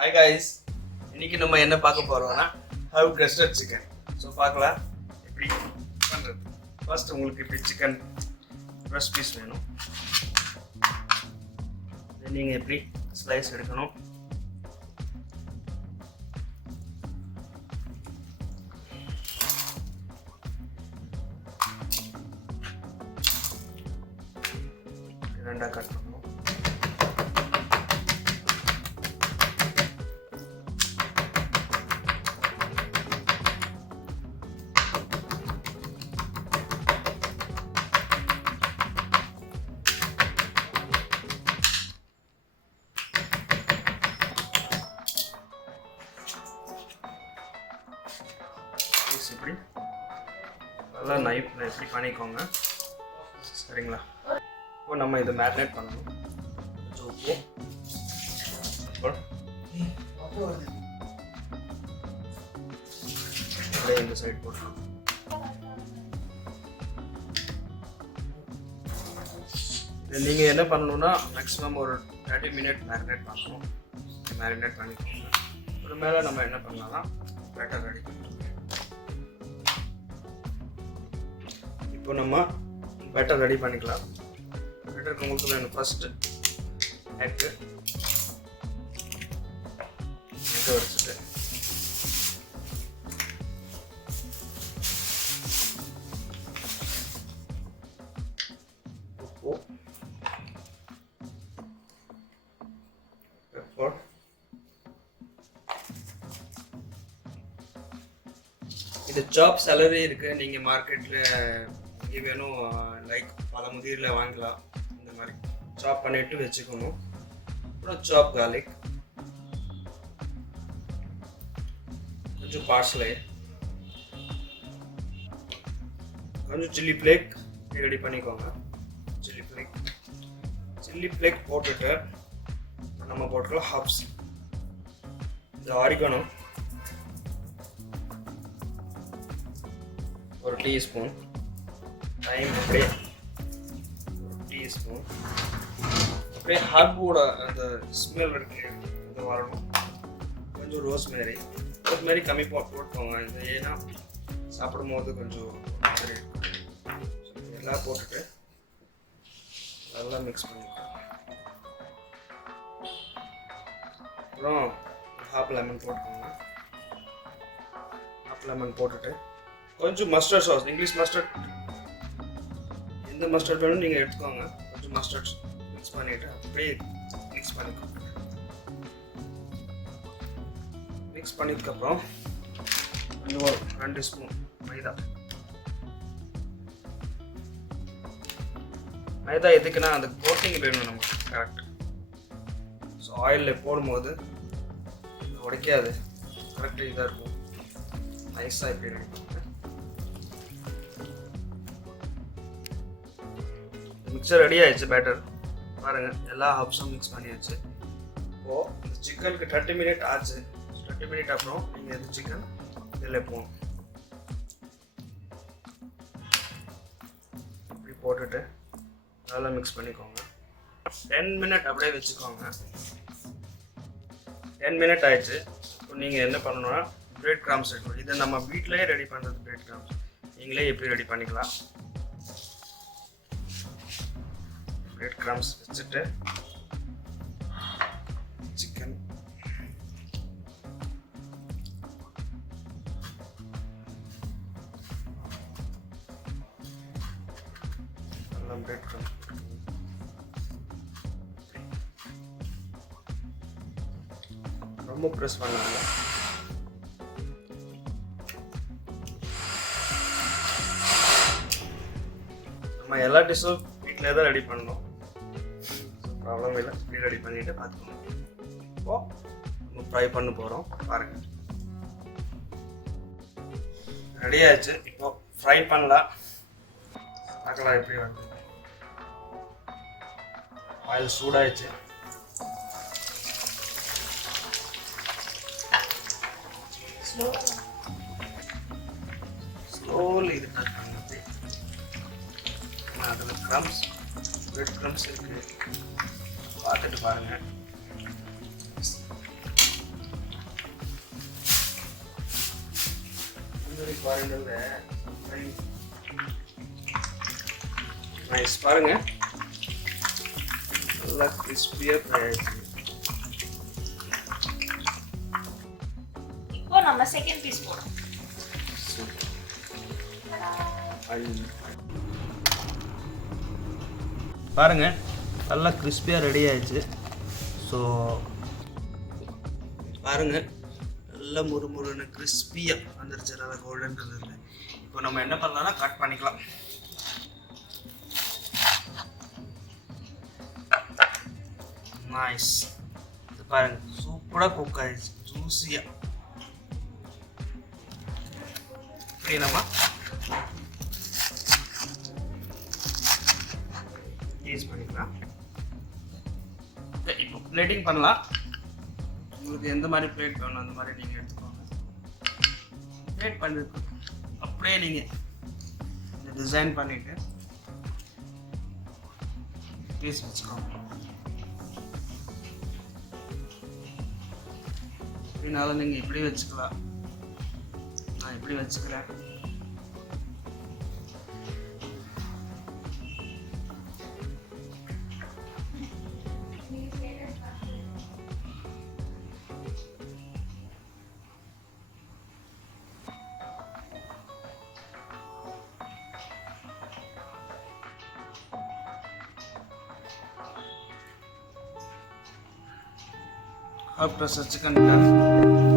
Hi guys, இன்னைக்கு நம்ம என்ன பார்க்க போறோம்னா how crusted chicken. So பார்க்கலாம் எப்படி பண்றது. First உங்களுக்கு இப்படி chicken breast piece வேணும். நீங்க எப்படி ஸ்லைஸ் எடுக்கணும். ரெண்டா கட் பண்ணணும். இப்படி நல்லா நைஃப்ல இப்படி பண்ணிக்கோங்க சரிங்களா. இப்போ நம்ம இதை மேரினேட் பண்ணணும். உப்பு அப்படியே இந்த சைடு போட்டுருவோம். நீங்கள் என்ன பண்ணணும்னா மேக்ஸிமம் ஒரு 30 minutes மேரினேட் பண்ணணும். மேரினேட் பண்ணிக்கோங்க. ஒரு மேலே நம்ம என்ன பண்ணலாம்னா பேட்டர் ரெடி பண்ணிக்கலாம். இப்போ நம்ம பேட்டர் ரெடி பண்ணிக்கலாம். பேட்டருக்கு உங்களுக்கு வேணும் ஃபஸ்ட்டு எக்கு வச்சுட்டு உப்பு பெப்பர் இது சாப் சேலரி இருக்குது. நீங்கள் மார்க்கெட்டில் இங்கே வேணும் லைக் பல முதிரில் வாங்கலாம். இந்த மாதிரி சாப் பண்ணிவிட்டு வச்சுக்கணும். அப்புறம் சாப் கார்லிக், கொஞ்சம் பார்ஸ்லே, கொஞ்சம் சில்லி ஃப்ளேக் ரெடி பண்ணிக்கோங்க. சில்லி ஃப்ளேக் போட்டுட்டு நம்ம போட்டுக்கலாம் ஹப்ஸ், இந்த oregeno ஒரு டீஸ்பூன், thyme அப்படியே ஒரு டீஸ்பூன், அப்படியே ஹர்போட அந்த ஸ்மெல் இருக்கு அது வரணும். கொஞ்சம் ரோஸ்மேரி கம்மி போட்டுக்கோங்க. இது ஏன்னா சாப்பிடும் போது கொஞ்சம் மாதிரி இருக்கும். எல்லாம் போட்டுட்டு நல்லா மிக்ஸ் பண்ணிக்கலாம். அப்புறம் ஹாஃப் லெமன் போட்டுக்கோங்க. ஹாஃப் லெமன் போட்டுட்டு கொஞ்சம் மஸ்டர்ட் சாஸ், இங்கிலீஷ் மஸ்டர்ட், எந்த மஸ்டர்ட் வேணும் நீங்கள் எடுத்துக்கோங்க. கொஞ்சம் மஸ்டர்ட் மிக்ஸ் பண்ணிவிட்டு அப்படியே மிக்ஸ் பண்ணிக்கோங்க. மிக்ஸ் பண்ணதுக்கப்புறம் கொஞ்சம் ஒரு 2 ஸ்பூன் மைதா எதுக்குன்னா அந்த கோட்டிங் வேணும் நமக்கு கரெக்ட். ஸோ ஆயிலில் போடும்போது உடைக்காது, கரெக்டாக இதாக இருக்கும். நைஸாக இப்படி ரெடி பண்ணுங்க. மிக்சர் ரெடி ஆயிடுச்சு. பேட்டர் பாருங்கள், எல்லா ஹப்ஸும் மிக்ஸ் பண்ணியாச்சு. இப்போது இந்த சிக்கனுக்கு 30 minutes ஆச்சு. 30 minutes அப்புறம் நீங்கள் இந்த சிக்கன் இதில் போகணும். இப்படி போட்டுட்டு நல்லா மிக்ஸ் பண்ணிக்கோங்க. 10 minutes அப்படியே வச்சுக்கோங்க. 10 minutes ஆயிடுச்சு. இப்போ நீங்கள் என்ன பண்ணணும்னா பிரெட் கிராம்ஸ் எடுக்கணும். இதை நம்ம வீட்டிலேயே ரெடி பண்ணுறது. பிரெட் கிராம்ஸ் நீங்களே எப்படி ரெடி பண்ணிக்கலாம். பிரெட் கிராம்ஸ் வச்சுட்டு சிக்கன் நல்லா பிரெட் கிராம்ஸ் ரொம்ப ப்ரெஸ் பண்ணாங்க. நம்ம எல்லா டிஷ்ஷும் வீட்டிலே தான் ரெடி பண்ணணும். ப்ராப்ளம் இல்லை. இப்படி ரெடி பண்ணிட்டு பார்த்துக்கணும். இப்போது நம்ம ஃப்ரை பண்ண போகிறோம். பாருங்கள், ரெடி ஆயிடுச்சு. இப்போ ஃப்ரை பண்ணலாம். பார்க்கலாம் எப்படி வருது. ஆயில் சூடாயிடுச்சு. ஸ்லோலி இது பண்ணுறது. அதில் க்ரம்ஸ், பிரெட் க்ரம்ஸ் இருக்குது, பார்த்துட்டு பாருங்கள். பாருங்க நைஸ் பாருங்க நல்லா கிறிஸ்பியா ஃப்ரை ஆயிடுச்சு. இப்போ நம்ம செகண்ட் பீஸ் போடுறோம். பாருங்க நல்லா கிறிஸ்பியாக ரெடி ஆயிடுச்சு. ஸோ பாருங்க நல்லா முறுமுறுன்னு கிறிஸ்பியாக வந்துருச்சு, நல்லா கோல்டன் கலரில். இப்போ நம்ம என்ன பண்ணலாம்னா கட் பண்ணிக்கலாம். நைஸ். இது பாருங்க சூப்பராக குக் ஆயிடுச்சு, ஜூஸியாக. இப்படி நம்ம யூஸ் பண்ணிக்கலாம். இப்போ பிளேட்டிங் பண்ணலாம். உங்களுக்கு எந்த மாதிரி பிளேட் வேணும் அந்த மாதிரி நீங்கள் எடுத்துக்கோங்க. பிளேட் பண்ணிட்டு அப்படியே நீங்கள் இந்த டிசைன் பண்ணிவிட்டு பீஸ் வச்சுக்கோங்க. இப்படினாலும் நீங்கள் இப்படி வச்சுக்கலாம், நான் இப்படி வச்சுக்கிறேன். Crusted chicken done.